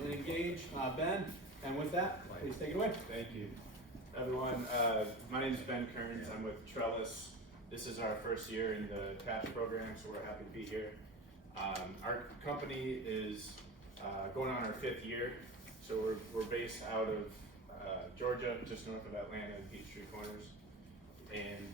and engage Ben. And with that, please take it away. Thank you. Everyone, my name is Ben Kerns. I'm with Trellis. This is our first year in the TAPS program, so we're happy to be here. Our company is going on our 5th year, so we're based out of Georgia, just north of Atlanta in Peachtree Corners. And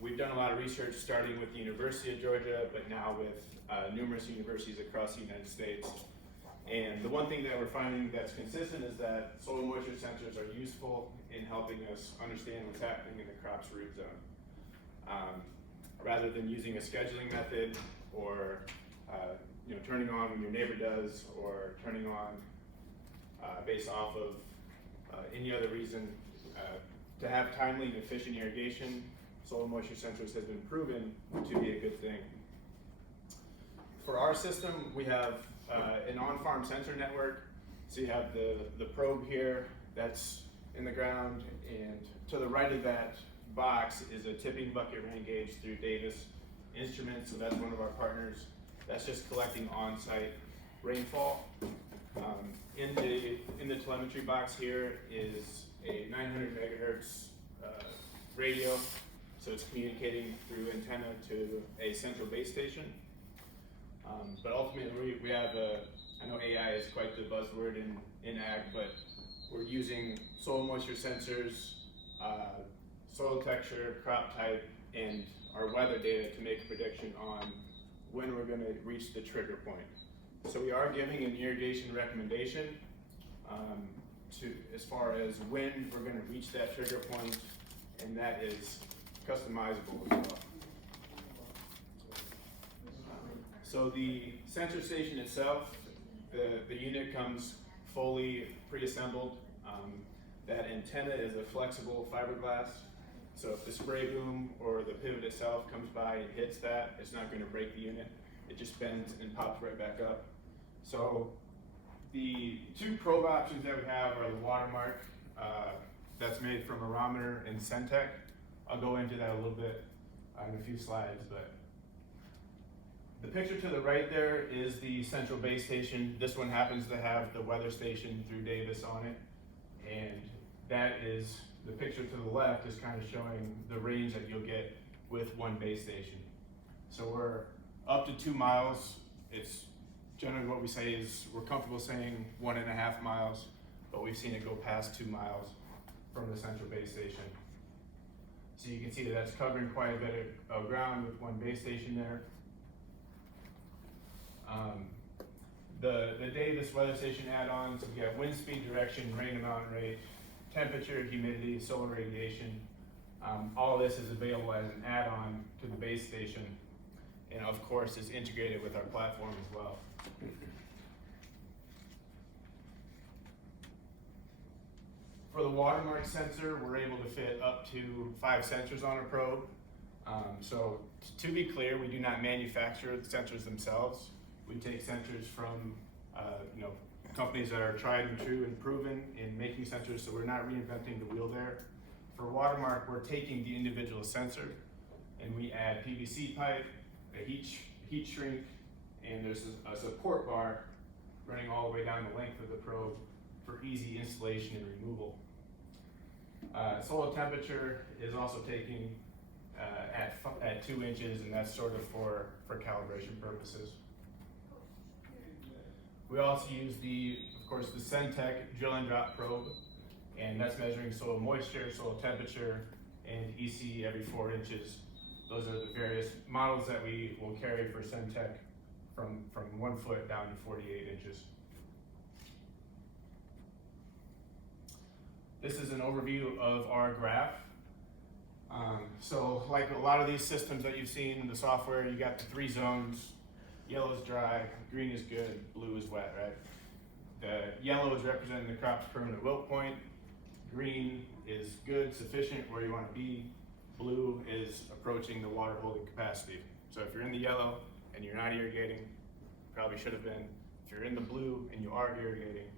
we've done a lot of research starting with the University of Georgia, but now with numerous universities across the United States. And the one thing that we're finding that's consistent is that soil moisture sensors are useful in helping us understand what's happening in the crop's root zone. Rather than using a scheduling method or turning on when your neighbor does, or turning on based off of any other reason, to have timely and efficient irrigation, soil moisture sensors has been proven to be a good thing. For our system, we have an on-farm sensor network. So you have the probe here that's in the ground, and to the right of that box is a tipping bucket rain gauge through Davis Instruments, so that's one of our partners. That's just collecting on-site rainfall. In the telemetry box here is a 900 megahertz radio, so it's communicating through antenna to a central base station. But ultimately, we have I know AI is quite the buzzword in ag, but we're using soil moisture sensors, soil texture, crop type, and our weather data to make a prediction on when we're going to reach the trigger point. So we are giving an irrigation recommendation as far as when we're going to reach that trigger point, and that is customizable as well. So the sensor station itself, the unit comes fully pre-assembled. That antenna is a flexible fiberglass. So if the spray boom or the pivot itself comes by and hits that, it's not going to break the unit. It just bends and pops right back up. So the 2 probe options that we have are the watermark that's made from Arometer and Centec. I'll go into that a little bit in a few slides, but the picture to the right there is the central base station. This one happens to have the weather station through Davis on it, and that is the picture to the left is kind of showing the range that you'll get with one base station. So we're up to 2 miles. It's generally what we say is we're comfortable saying 1.5 miles, but we've seen it go past 2 miles from the central base station. So you can see that that's covering quite a bit of ground with one base station there. The Davis weather station add-ons, we have wind speed, direction, rain amount and rate, temperature, humidity, solar radiation. All of this is available as an add-on to the base station, and of course is integrated with our platform as well. For the watermark sensor, we're able to fit up to 5 sensors on a probe. So to be clear, we do not manufacture the sensors themselves. We take sensors from companies that are tried and true and proven in making sensors, so we're not reinventing the wheel there. For watermark, we're taking the individual sensor and we add PVC pipe, a heat shrink, and there's a support bar running all the way down the length of the probe for easy installation and removal. Soil temperature is also taken at 2 inches, and that's sort of for calibration purposes. We also use of course, the Centec drill and drop probe, and that's measuring soil moisture, soil temperature, and EC every 4 inches. Those are the various models that we will carry for Centec from 1 foot down to 48 inches. This is an overview of our graph. So like a lot of these systems that you've seen in the software, you got the 3 zones. Yellow is dry, green is good, blue is wet, right? The yellow is representing the crop's permanent wilt point. Green is good, sufficient, where you want to be. Blue is approaching the water holding capacity. So if you're in the yellow and you're not irrigating, probably should have been. If you're in the blue and you are irrigating,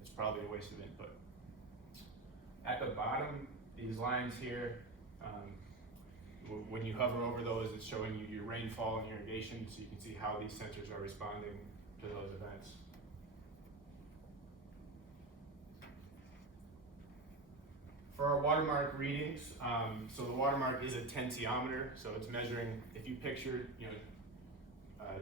it's probably a waste of input. At the bottom, these lines here, when you hover over those, it's showing you your rainfall and irrigation, so you can see how these sensors are responding to those events. For our watermark readings, so the watermark is a tensiometer, so it's measuring, if you picture,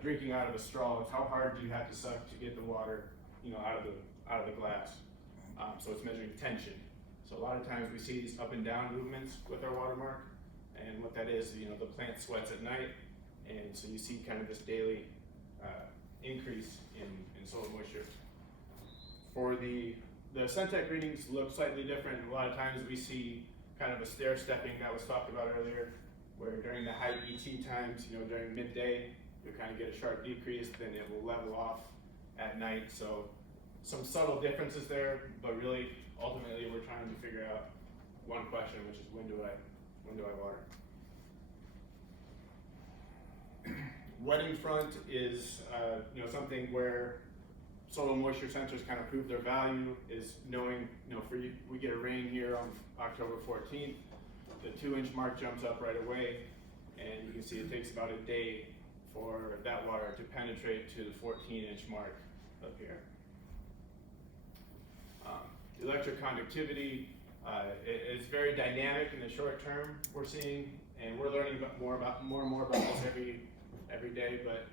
drinking out of a straw, it's how hard do you have to suck to get the water, out of the glass. So it's measuring tension. So a lot of times we see these up and down movements with our watermark, and what that is, the plant sweats at night, and so you see kind of this daily increase in soil moisture. For the Centec readings look slightly different. A lot of times we see kind of a stair stepping that was talked about earlier, where during the high ET times, during midday, you'll kind of get a sharp decrease, then it will level off at night. So some subtle differences there, but really, ultimately, we're trying to figure out one question, which is when do I water? Wetting front is something where soil moisture sensors kind of prove their value, is knowing, we get a rain here on October 14th, the 2-inch mark jumps up right away, and you can see it takes about a day for that water to penetrate to the 14-inch mark up here. Electric conductivity is very dynamic in the short term, we're seeing, and we're learning more and more about this every day, but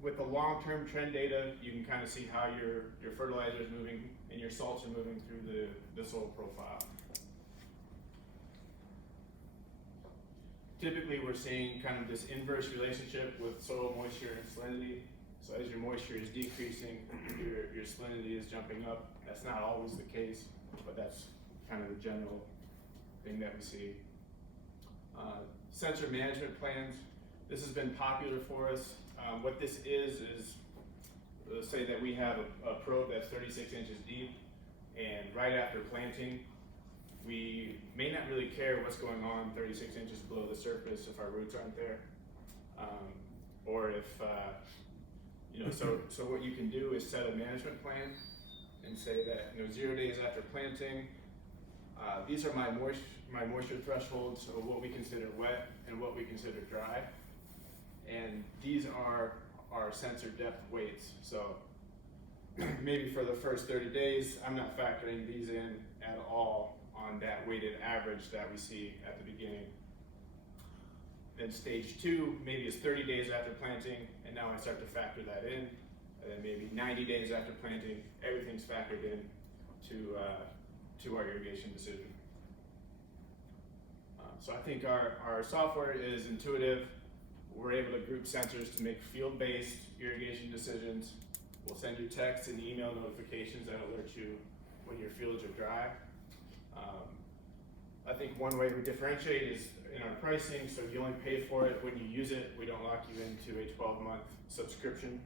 with the long-term trend data, you can kind of see how your fertilizer is moving and your salts are moving through the soil profile. Typically, we're seeing kind of this inverse relationship with soil moisture and salinity. So as your moisture is decreasing, your salinity is jumping up. That's not always the case, but that's kind of the general thing that we see. Sensor management plans. This has been popular for us. What this is let's say that we have a probe that's 36 inches deep, and right after planting, we may not really care what's going on 36 inches below the surface if our roots aren't there, or if, so what you can do is set a management plan and say that 0 days after planting, these are my moisture thresholds, so what we consider wet and what we consider dry. And these are our sensor depth weights. So maybe for the first 30 days, I'm not factoring these in at all on that weighted average that we see at the beginning. Then stage 2, maybe it's 30 days after planting, and now I start to factor that in. And then maybe 90 days after planting, everything's factored in to our irrigation decision. So I think our software is intuitive. We're able to group sensors to make field-based irrigation decisions. We'll send you text and email notifications that alert you when your fields are dry. I think one way we differentiate is in our pricing, so you only pay for it when you use it. We don't lock you into a 12-month subscription.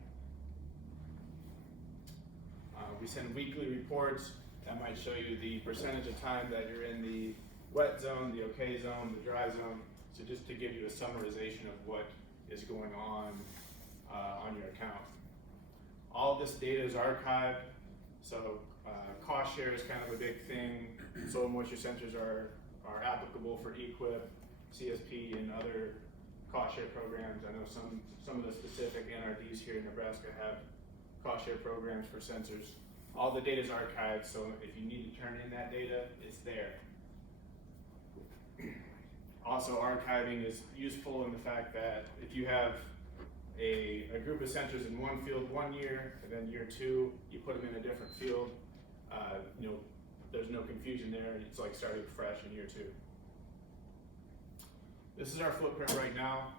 We send weekly reports that might show you the percentage of time that you're in the wet zone, the okay zone, the dry zone. So just to give you a summarization of what is going on your account. All this data is archived, so cost share is kind of a big thing. Soil moisture sensors are applicable for EQIP, CSP, and other cost share programs. I know some of the specific NRDs here in Nebraska have cost share programs for sensors. All the data is archived, so if you need to turn in that data, it's there. Also, archiving is useful in the fact that if you have a group of sensors in one field 1 year, and then year 2, you put them in a different field, there's no confusion there, and it's like starting fresh in year 2. This is our footprint right now.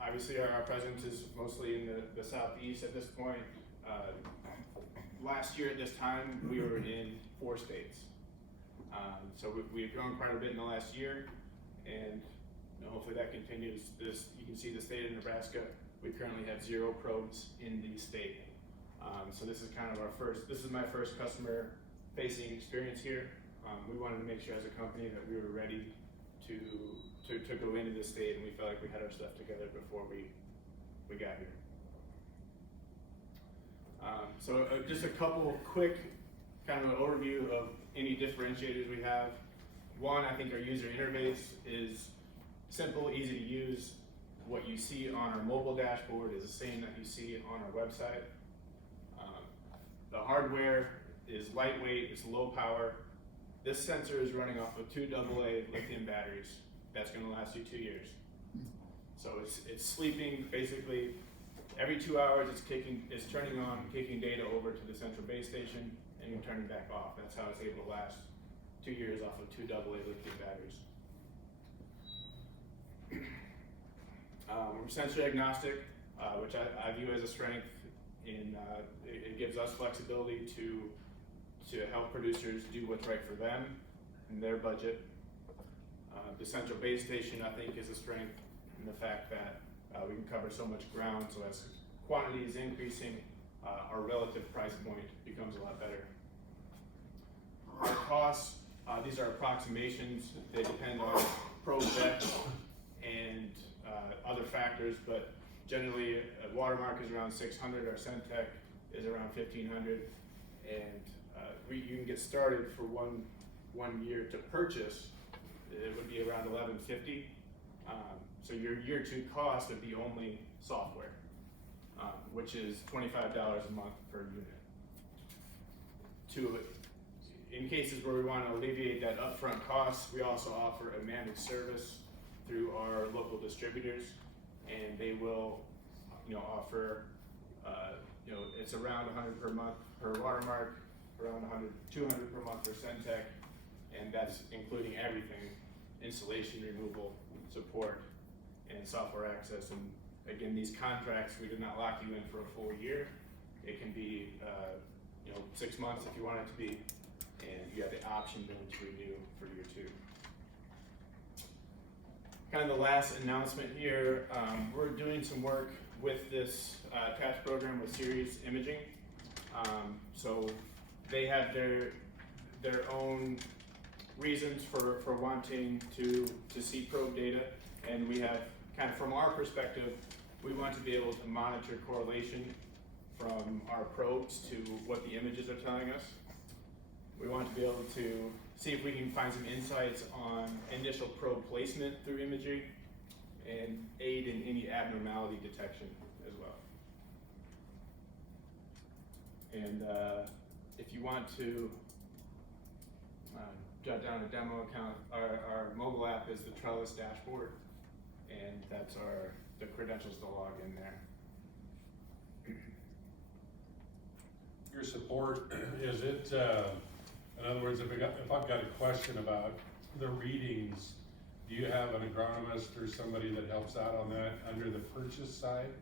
Obviously, our presence is mostly in the southeast at this point. Last year at this time, we were in 4 states. So we've grown quite a bit in the last year, and hopefully that continues. You can see the state of Nebraska. We currently have 0 probes in the state. So this is kind of this is my first customer-facing experience here. We wanted to make sure as a company that we were ready to go into the state, and we felt like we had our stuff together before we got here. So just a couple quick kind of an overview of any differentiators we have. One, I think our user interface is simple, easy to use. What you see on our mobile dashboard is the same that you see on our website. The hardware is lightweight, it's low power, This sensor is running off of 2 AA lithium batteries. That's going to last you 2 years. So it's sleeping basically every 2 hours. It's turning on, kicking data over to the central base station, and turning back off. That's how it's able to last 2 years off of 2 AA lithium batteries. We're sensor agnostic, which I view as a strength. It gives us flexibility to help producers do what's right for them and their budget. The central base station, I think, is a strength in the fact that we can cover so much ground, so as quantity is increasing, our relative price point becomes a lot better. Our costs, these are approximations. They depend on probe depth and other factors, but generally a watermark is around 600, our Centec is around 1500, and you can get started for one year to purchase. It would be around 1150. So your year 2 cost would be only software, which is $25 a month per unit. In cases where we want to alleviate that upfront cost, we also offer a managed service through our local distributors, and they will, offer, it's around 100 per month per watermark, around 200 per month for Centec, and that's including everything: installation, removal, support, and software access. And again, these contracts, we do not lock you in for a full year. It can be 6 months if you want it to be, and you have the option then to renew for year 2. Kind of the last announcement here, we're doing some work with this attached program with Series Imaging. So they have their own reasons for wanting to see probe data, and we have kind of, from our perspective, we want to be able to monitor correlation from our probes to what the images are telling us. We want to be able to see if we can find some insights on initial probe placement through imagery and aid in any abnormality detection as well. And if you want to jot down a demo account, our mobile app is the Trellis dashboard, and that's the credentials to log in there. Your support, is it, in other words, if I've got a question about the readings, do you have an agronomist or somebody that helps out on that under the purchase side?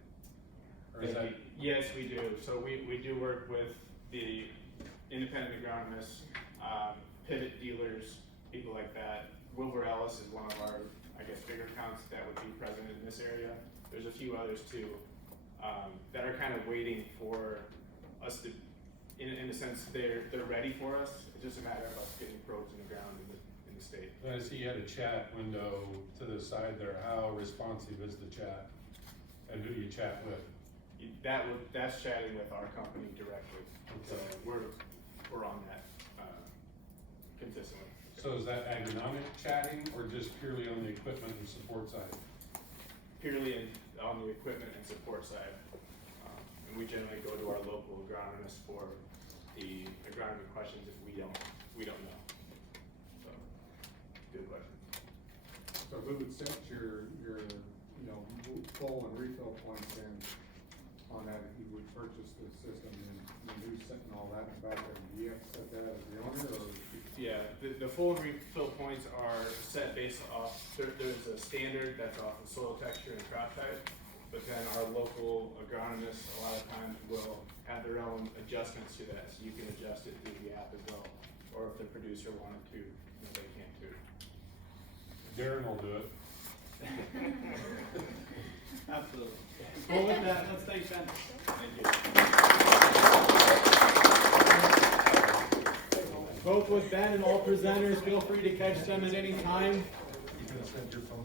Or is that? Yes, we do. So we do work with the independent agronomists, pivot dealers, people like that. Wilbur Ellis is one of our, bigger accounts that would be present in this area. There's a few others too, that are kind of waiting for us to, in a sense, they're ready for us. It's just a matter of us getting probes in the ground in the state. I see you had a chat window to the side there. How responsive is the chat? And who do you chat with? That's chatting with our company directly. Okay. So we're on that consistently. So is that agronomic chatting or just purely on the equipment and support side? Purely on the equipment and support side. And we generally go to our local agronomist for the agronomy questions if we don't know. So, good question. So who would set your full and refill points in on that if you would purchase the system, and who's setting all that in the background? Do you have to set that as the owner, or? Yeah, the full and refill points are set based off, there's a standard that's off of soil texture and crop type, but then our local agronomists a lot of times will have their own adjustments to that, so you can adjust it through the app as well, or if the producer wanted to, they can too. Darren will do it. Absolutely. Well, with that, let's thank Ben. Thank you. Both with Ben and all presenters, feel free to catch them at any time. You can send your phone number.